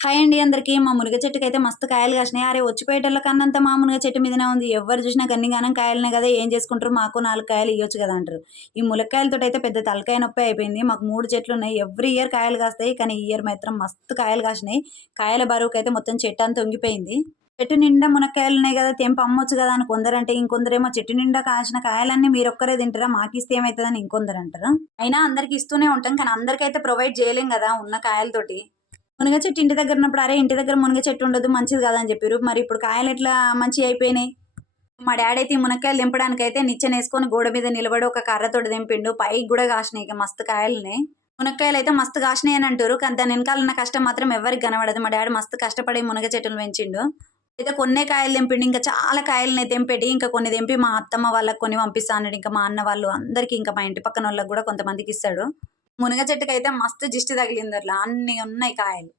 Hi అండి అందరికీ. మా మునగ చెట్టుకి అయితే మస్తు కాయలు కాసినాయి. అరే వచ్చిపోయేటోళ్ళ కన్నంత మా మునగ చెట్టు మీదనే ఉంది. ఎవరు చూసినా గన్నిగానం కాయలనే కదా. ఏం చేసుకుంటారు? మాకు నాలుగు కాయలు ఇవ్వచ్చు కదా అంటారు. ఈ ములక్కాయలతో అయితే పెద్ద తలకాయ నొప్పి అయిపోయింది. మాకు మూడు చెట్లు ఉన్నాయి. ఎవ్రీ ఇయర్ కాయలు కాస్తాయి. కానీ ఈ ఇయర్ మాత్రం మస్తు కాయలు కాసినాయి. కాయల బరువుకి అయితే మొత్తం చెట్టు అంతా తొంగిపోయింది చెట్టు నిండా మునక్కాయలు ఉన్నాయి కదా. తెంపు అమ్మొచ్చు కదా అని కొందరంటే ఇంకొందరేమో చెట్టు నిండా కాసిన కాయలన్నీ మీరు ఒక్కరే తింటారా? మాకు ఇస్తే ఏమవుతుందని ఇంకొందరు అంటారు? అయినా అందరికి ఇస్తూనే ఉంటాం. కానీ అందరికైతే ప్రొవైడ్ చేయలేం కదా ఉన్న కాయలతోటి. మునగ చెట్టు ఇంటి దగ్గర ఉన్నప్పుడు అరే ఇంటి దగ్గర మునగ చెట్టు ఉండదు మంచిది కదా అని చెప్పారు. మరి ఇప్పుడు కాయలు ఎట్లా మంచి అయిపోయినాయి? మా డాడీ అయితే ఈ మునక్కాయలు దింపడానికి అయితే నిచ్చెన వేసుకొని గోడ మీద నిలబడి ఒక కర్రతోటి దింపిండు. పైకి కూడా కాసినాయి ఇక మస్తు కాయలున్నాయి. మునక్కాయలు అయితే మస్తు కాసినాయి అని అంటారు కానీ దాని వెనకాల ఉన్న కష్టం మాత్రం ఎవరికి కనబడదు. మా డాడీ మస్తు కష్టపడి మునగ చెట్టును పెంచిండు. అయితే కొన్నే కాయలు తెంపిండు ఇంకా చాలా కాయలని తెంపెట్టి ఇంకా కొన్ని తెంపి మా అత్తమ్మ వాళ్ళకి కొన్ని పంపిస్తాను ఇంకా మా అన్న వాళ్ళు అందరికి ఇంకా మా ఇంటి పక్కన వాళ్ళకి కూడా కొంతమందికి ఇస్తాడు. మునగ చెట్టుకి అయితే మస్తు దిష్టి తగిలింది అట్లా అన్ని ఉన్నాయి కాయలు.